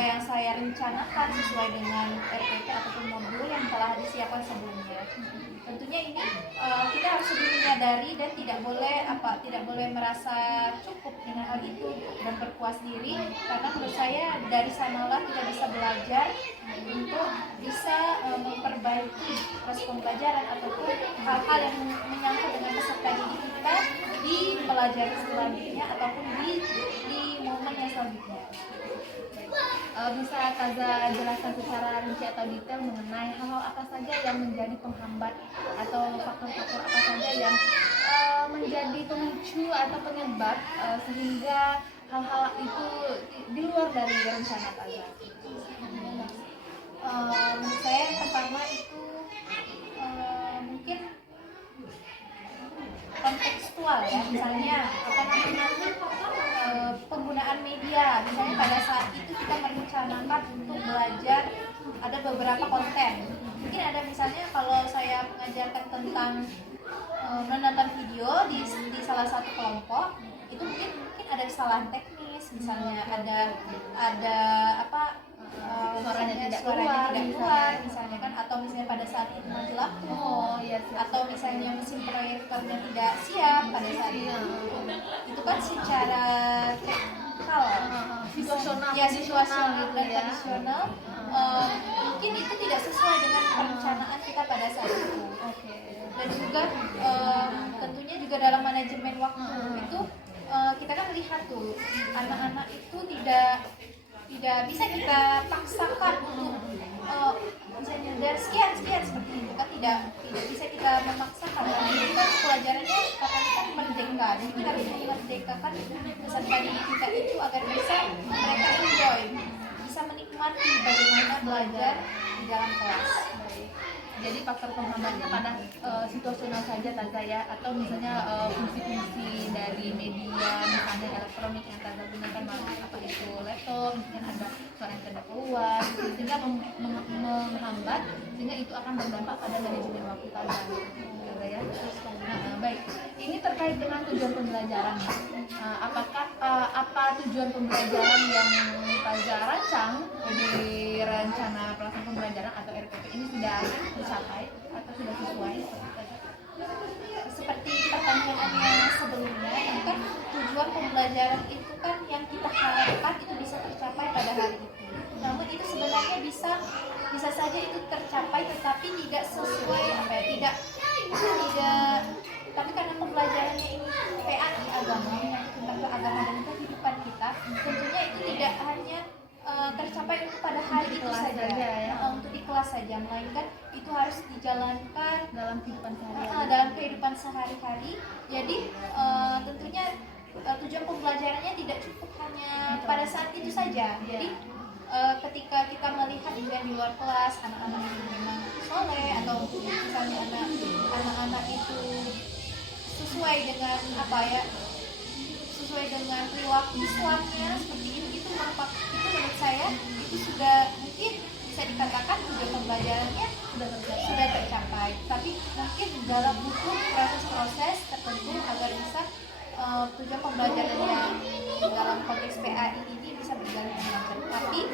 yang saya rencanakan, sesuai dengan RPP ataupun modul yang telah disiapkan sebelumnya. Tentunya ini kita harus lebih menyadari dan tidak boleh merasa cukup dengan hal itu dan berpuas diri, karena menurut saya dari sanalah kita bisa belajar untuk bisa memperbaiki proses pembelajaran ataupun hal-hal yang menyangkut dengan peserta didik kita di pelajaran selanjutnya ataupun di momen yang selanjutnya. Bisa Taza jelaskan secara rinci atau detail mengenai hal-hal apa saja yang menjadi penghambat atau faktor-faktor apa saja yang menjadi pemicu atau penyebab sehingga hal-hal itu di luar dari rencana Taza? Menurut saya yang pertama itu mungkin kontekstual ya, misalnya apa namanya penggunaan media. Misalnya pada saat itu kita merencanakan untuk belajar ada beberapa konten, mungkin ada misalnya kalau saya mengajarkan tentang menonton video di salah satu kelompok, itu mungkin ada kesalahan teknis, misalnya ada apa suaranya tidak keluar misalnya kan, atau misalnya pada saat itu mati lampu, atau misalnya mesin proyektornya tidak siap pada saat itu kan secara teknikal, situasional dan kondisional, mungkin itu tidak sesuai dengan perencanaan kita pada saat itu. Dan juga tentunya juga dalam manajemen waktu itu kita kan melihat tuh anak-anak itu tidak bisa kita paksakan untuk misalnya dari sekian seperti itu kan, tidak bisa kita memaksakan, karena itu kan pelajarannya katakan merdeka, jadi kita harus memerdekakan peserta didik kita itu agar bisa mereka enjoy, bisa menikmati bagaimana belajar di dalam kelas. Jadi faktor penghambatnya pada situasional saja Taza ya, atau misalnya fungsi-fungsi dari media misalnya elektronik yang Taza gunakan, apa itu laptop, mungkin ada suara yang tidak keluar, sehingga menghambat, sehingga itu akan berdampak pada manajemen waktu Taza ya. Nah, baik, ini terkait dengan tujuan pembelajaran. Apakah apa tujuan pembelajaran yang Taza rancang di rencana pelaksanaan pembelajaran atau RPP ini sudah tercapai atau sudah sesuai? Seperti pertanyaannya sebelumnya, ini kan tujuan pembelajaran itu kan yang kita harapkan itu bisa tercapai pada hari itu. Namun itu sebenarnya bisa saja itu tercapai, tetapi tidak sesuai tapi karena pembelajarannya ini PAI agama, tentang keagamaan dan kehidupan kita, tentunya itu tidak hanya tercapai untuk pada hari itu saja ya, untuk di kelas saja, melainkan itu harus dijalankan Dalam kehidupan sehari-hari. Jadi tentunya tujuan pembelajarannya tidak cukup hanya pada saat itu saja. Jadi ketika kita melihat juga di luar kelas anak-anak yang memang soleh, atau misalnya anak-anak itu sesuai dengan sesuai dengan perilaku Islamnya seperti itu menurut saya itu sudah mungkin bisa dikatakan tujuan pembelajarannya sudah tercapai. Tapi mungkin dalam butuh proses-proses tertentu agar bisa tujuan pembelajarannya dalam konteks PAI ini bisa berjalan dengan baik.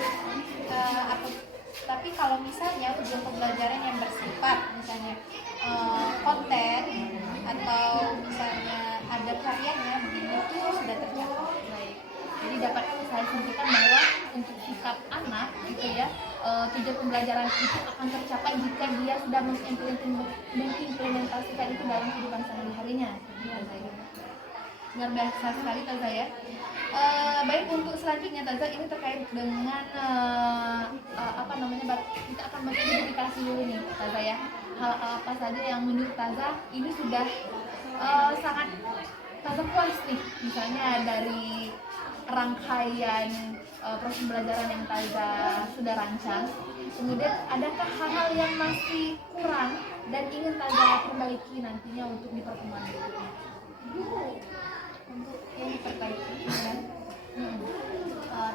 Tapi kalau misalnya tujuan pembelajaran yang bersifat misalnya konten atau misalnya ada karyanya, mungkin itu sudah tercapai. Baik. Jadi dapat saya simpulkan bahwa untuk sikap anak gitu ya, tujuan pembelajaran itu akan tercapai jika dia sudah mengimplementasikan itu dalam kehidupan sehari-harinya. Luar biasa sekali Taza ya. Baik, untuk selanjutnya Taza, ini terkait dengan kita akan mengidentifikasi dulu nih Taza ya, hal apa saja yang menurut Taza ini sudah sangat Taza puas nih, misalnya dari rangkaian proses pembelajaran yang Taza sudah rancang. Kemudian adakah hal-hal yang masih kurang dan ingin Taza perbaiki nantinya untuk di pertemuan berikutnya? Untuk yang diperbaiki kan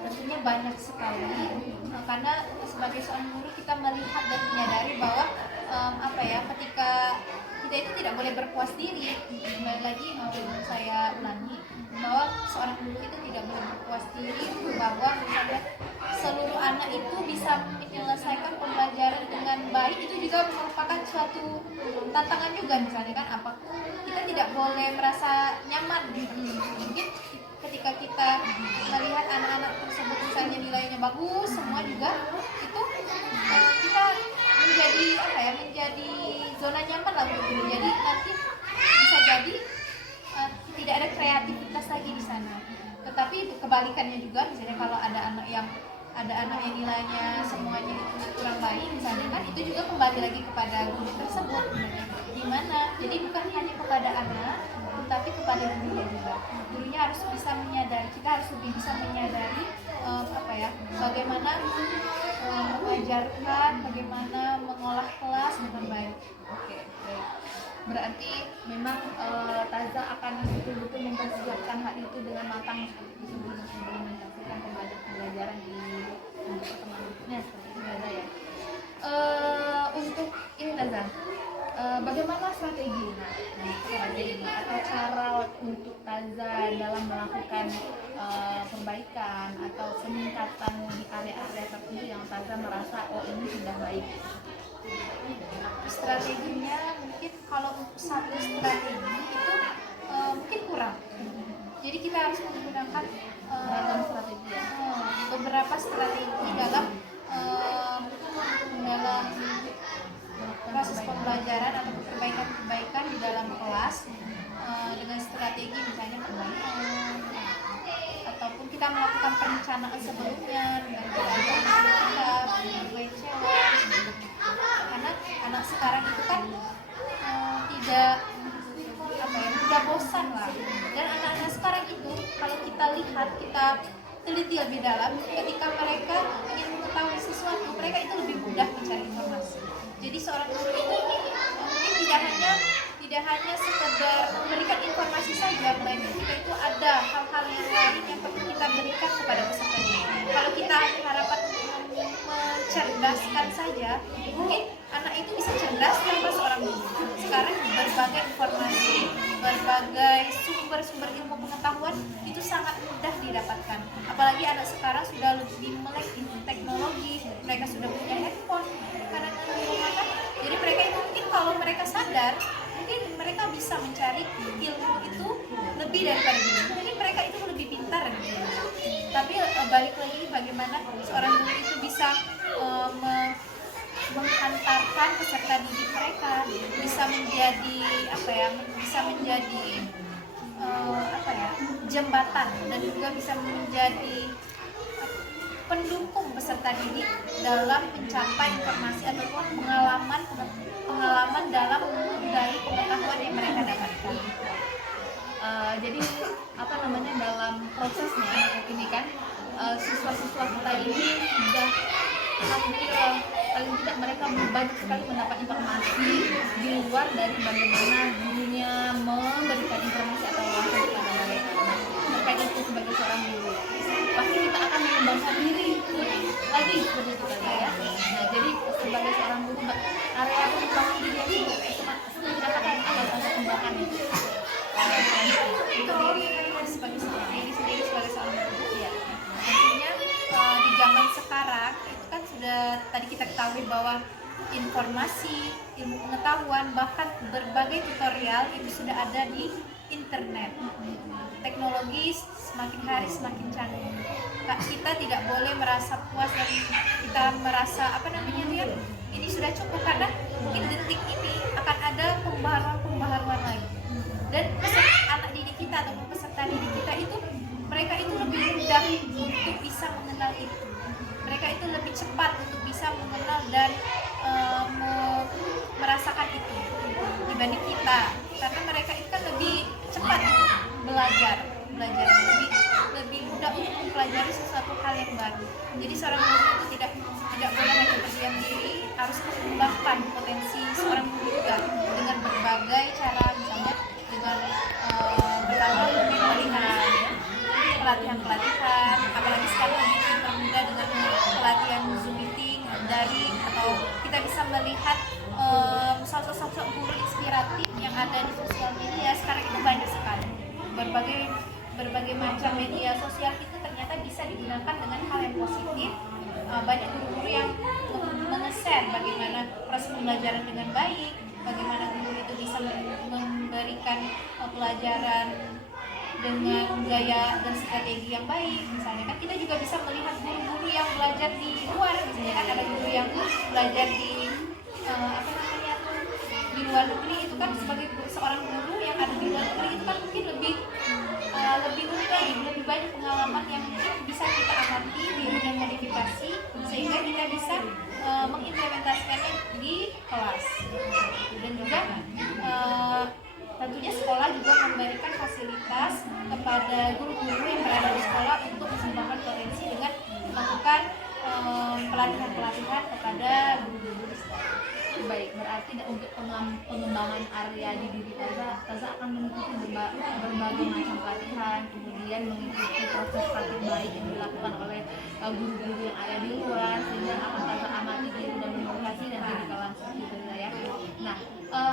tentunya banyak sekali, karena sebagai seorang guru kita melihat dan menyadari bahwa ketika kita itu tidak boleh berpuas diri. Kembali lagi saya ulangi bahwa seorang guru itu tidak boleh berpuas diri bahwa misalnya seluruh anak itu bisa menyelesaikan pembelajaran dengan baik, itu juga merupakan suatu tantangan juga. Misalnya kan kita tidak boleh merasa nyaman. Mungkin ketika kita melihat anak-anak tersebut misalnya nilainya bagus semua juga, itu kita menjadi zona nyaman lah untuk guru. Jadi nanti bisa jadi tidak ada kreativitas lagi di sana. Tetapi kebalikannya juga, misalnya kalau ada anak yang nilainya semuanya itu kurang baik misalnya kan, itu juga kembali lagi kepada guru tersebut gimana. Jadi bukan hanya kepada anak tetapi kepada gurunya juga. Gurunya harus bisa menyadari, kita harus lebih bisa menyadari bagaimana mengajarkan, bagaimana mengolah kelas dengan baik. Oke, baik. Berarti memang Taza akan betul-betul mempersiapkan hal itu dengan matang sebelum mengimplementasikan pembelajaran di pertemuan berikutnya, seperti itu Taza ya. Untuk ini Taza, bagaimana strategi atau cara untuk Taza dalam melakukan perbaikan atau peningkatan di area-area tertentu yang Taza merasa ini sudah baik? Strateginya mungkin kalau satu strategi itu mungkin kurang. Jadi kita harus menggunakan strategi ya. Beberapa strategi dalam proses pembelajaran atau perbaikan di dalam kelas, dengan strategi misalnya perbaikan ataupun kita melakukan perencanaan sebelumnya dengan belajar kita berbagai challenge. Karena anak sekarang itu kan mudah bosan lah. Dan anak-anak sekarang itu kalau kita lihat, kita teliti lebih dalam, ketika mereka ingin mengetahui sesuatu, mereka itu lebih mudah mencari informasi. Jadi seorang guru itu mungkin tidak hanya sekedar memberikan informasi saja, melainkan kita itu ada hal-hal yang lain yang perlu kita berikan kepada peserta didik. Kalau kita harapan mencerdaskan saja, mungkin anak itu bisa cerdas tanpa seorang guru. Sekarang berbagai informasi, berbagai sumber-sumber ilmu pengetahuan itu sangat mudah didapatkan. Apalagi anak sekarang sudah lebih melek teknologi, mereka sudah punya handphone karena di rumah kan. Jadi mereka itu mungkin kalau mereka sadar, mungkin mereka bisa mencari ilmu itu lebih daripada guru. Mungkin mereka itu lebih pintar dari guru. Tapi balik lagi bagaimana seorang guru itu bisa menghantarkan peserta didik mereka, bisa menjadi jembatan dan juga bisa menjadi pendukung peserta didik dalam mencapai informasi ataupun pengalaman dalam menggali pengetahuan yang mereka dapatkan. Jadi dalam prosesnya ini kan siswa-siswa kita ini sudah hampir paling tidak mereka banyak sekali mendapat informasi di luar dari bagaimana gurunya memberikan informasi atau wawasan kepada mereka. Terkait sebagai seorang guru, pasti kita akan mengembangkan diri lagi seperti itu kan ya. Nah, jadi sebagai seorang guru, area pengembangan diri itu seperti dikatakan akan untuk kembangkan itu diri sebagai seorang diri sendiri sebagai seorang guru ya. Tentunya di zaman sekarang itu kan sudah tadi kita ketahui bahwa informasi, ilmu pengetahuan, bahkan berbagai tutorial itu sudah ada di internet. Teknologi semakin hari semakin canggih. Kita tidak boleh merasa puas dan kita merasa ini sudah cukup, karena mungkin detik ini akan ada pembaharuan lagi. Dan anak didik kita ataupun peserta didik kita itu, mereka itu lebih mudah untuk bisa mengenal itu. Mereka itu lebih cepat untuk bisa mengenal dan merasakan itu dibanding kita, karena mereka itu kan lebih cepat belajar lebih mudah untuk mempelajari sesuatu hal yang baru. Jadi seorang guru itu tidak boleh hanya berdiam diri, harus mengembangkan potensi seorang guru juga dengan berbagai cara, misalnya dengan pertama melihat pelatihan, apalagi sekarang lagi dipermudah dengan pelatihan Zoom meeting dari, atau kita bisa melihat sosok-sosok guru inspiratif yang ada di sosial media. Sekarang itu banyak sekali, berbagai macam media sosial itu ternyata bisa digunakan dengan hal yang positif. Banyak guru-guru yang meng-share bagaimana proses pembelajaran dengan baik, bagaimana guru itu bisa memberikan pelajaran dengan gaya dan strategi yang baik. Misalnya kan kita juga bisa melihat guru-guru yang belajar di luar, misalnya kan ada guru yang belajar di di luar negeri. Itu kan sebagai seorang guru yang ada di luar negeri itu kan mungkin lebih unik lagi, lebih banyak pengalaman yang mungkin bisa kita amati, dan modifikasi sehingga kita bisa mengimplementasikannya di kelas. Dan juga tentunya sekolah juga memberikan fasilitas kepada guru-guru yang berada di sekolah untuk mengembangkan potensi dengan melakukan pelatihan-pelatihan kepada guru-guru di sekolah. Baik, berarti untuk pengembangan area di diri Taza akan mengikuti berbagai macam pelatihan, kemudian mengikuti proses praktik baik yang dilakukan oleh guru-guru yang ada di luar, sehingga akan Taza amati diri dan mengedukasi dan ketika langsung gitu ya. Nah,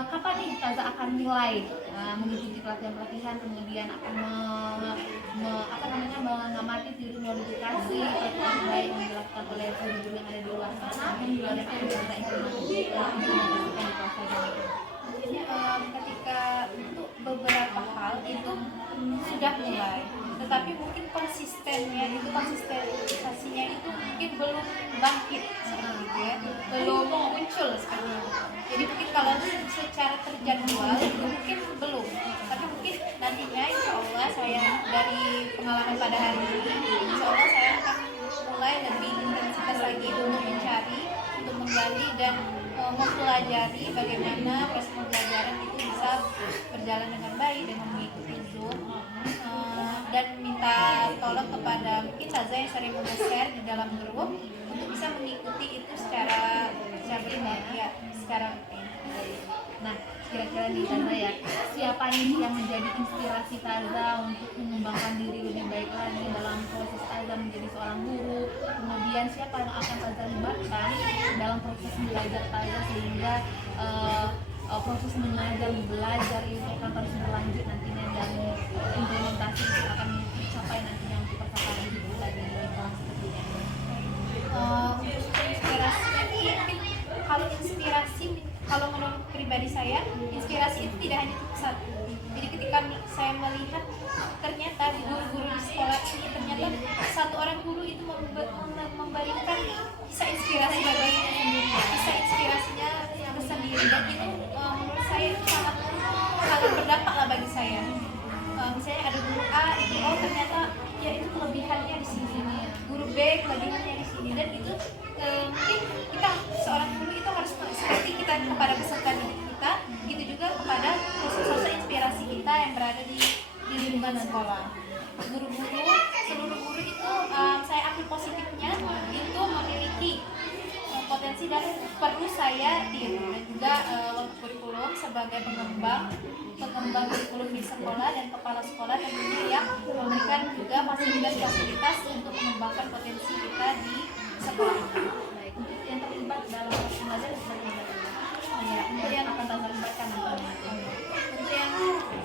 kapan nih Taza akan mulai mengikuti pelatihan-pelatihan, kemudian akan mengamati diri, modifikasi praktik baik yang dilakukan oleh guru-guru yang ada di luar sana, dan juga ada Taza implementasikan di kelas ketika untuk beberapa hal itu sudah mulai, tetapi mungkin konsistensinya itu mungkin belum bangkit seperti itu ya, belum muncul seperti itu. Jadi mungkin kalau secara terjadwal itu mungkin belum, tapi mungkin nantinya insya Allah saya dari pengalaman pada hari ini, insya Allah saya akan mulai lebih intensitas lagi untuk mencari, untuk menggali dan mempelajari bagaimana proses pembelajaran itu bisa berjalan dengan baik dengan mengikuti Zoom, dan minta tolong kepada mungkin Taza yang sering share di dalam grup untuk bisa mengikuti itu secara rutin ya, secara rutin. Nah, kira-kira nih Taza ya, siapa nih yang menjadi inspirasi Taza untuk mengembangkan diri lebih baik lagi dalam proses Taza menjadi seorang guru? Kemudian siapa yang akan Taza libatkan dalam proses belajar Taza sehingga proses mengajar belajar itu akan terus berlanjut nantinya, dan implementasi itu akan mencapai nantinya untuk perkataan hidup tadi seperti ini. Inspirasinya ini kalau menurut pribadi saya, inspirasi itu tidak hanya satu. Jadi ketika saya melihat ternyata di guru-guru di sekolah ini, ternyata satu orang guru itu memberikan kisah inspirasi baginya sendiri, kisah inspirasinya tersendiri, dan itu menurut saya itu sangat berdampak lah bagi saya. Misalnya ada guru A itu, ternyata ya itu kelebihannya di sini, guru B kelebihannya di sini, dan itu mungkin kita seorang guru itu harus seperti kita kepada peserta didik kita, gitu juga kepada sosok inspirasi kita yang berada di lingkungan sekolah. Seluruh guru itu saya ambil positifnya itu memiliki potensi dan perlu saya tim dan juga kurikulum sebagai pengembang kurikulum di sekolah dan kepala sekolah tentunya yang memberikan juga fasilitas-fasilitas untuk mengembangkan potensi kita di sekolah. Baik, untuk yang terlibat dalam proses belajar dan sebagainya. Ya, Untuk yang akan Tazah libatkan nantinya. untuk yang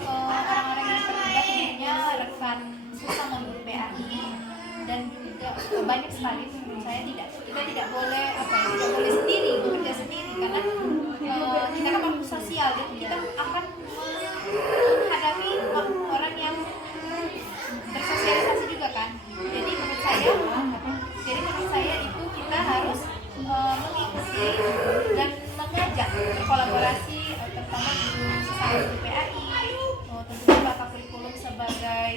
orang-orang yang terlibat tentunya rekan sesama guru PAI dan juga banyak sekali menurut saya kita tidak boleh tidak boleh sendiri bekerja sendiri karena kita kan makhluk sosial dan kita akan menghadapi orang yang bersosialisasi juga kan. Jadi menurut saya itu kita harus mengikuti dan mengajak berkolaborasi terutama guru sesama guru PAI, tentunya bapak kurikulum sebagai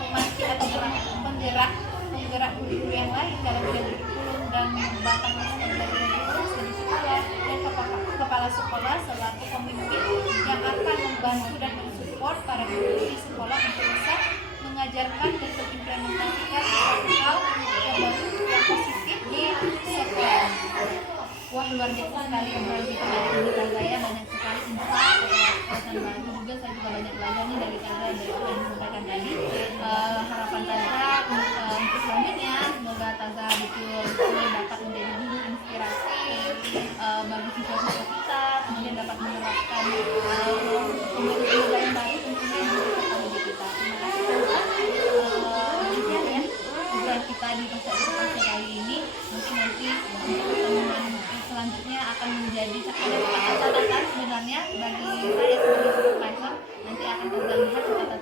pemantik atau penggerak guru yang lain dalam bidang kurikulum dan mengembangkan kurikulum di sekolah dan kepala sekolah selaku pemimpin yang akan membantu dan mensupport para guru di sekolah untuk bisa mengajarkan dan mengimplementasikan suatu hal yang baru yang positif di sekolah. Wah, luar biasa sekali obrolan kita hari ini Tazah ya, banyak sekali insight dan baru juga saya juga banyak belajar nih dari Tazah dari apa yang disampaikan tadi. Harapan Tazah untuk selanjutnya semoga Tazah betul-betul dapat menjadi guru inspirasi bagi siswa-siswa kita, kemudian dapat menerapkan pembelajaran baru tentunya yang berkaitan dengan kita. Terima kasih Tazah. Demikian ya obrolan kita di podcast kali ini. Mungkin nanti untuk pertemuan selanjutnya akan menjadi ada catatan sebenarnya bagi saya sebagai supervisor, nanti akan kita lihat catatan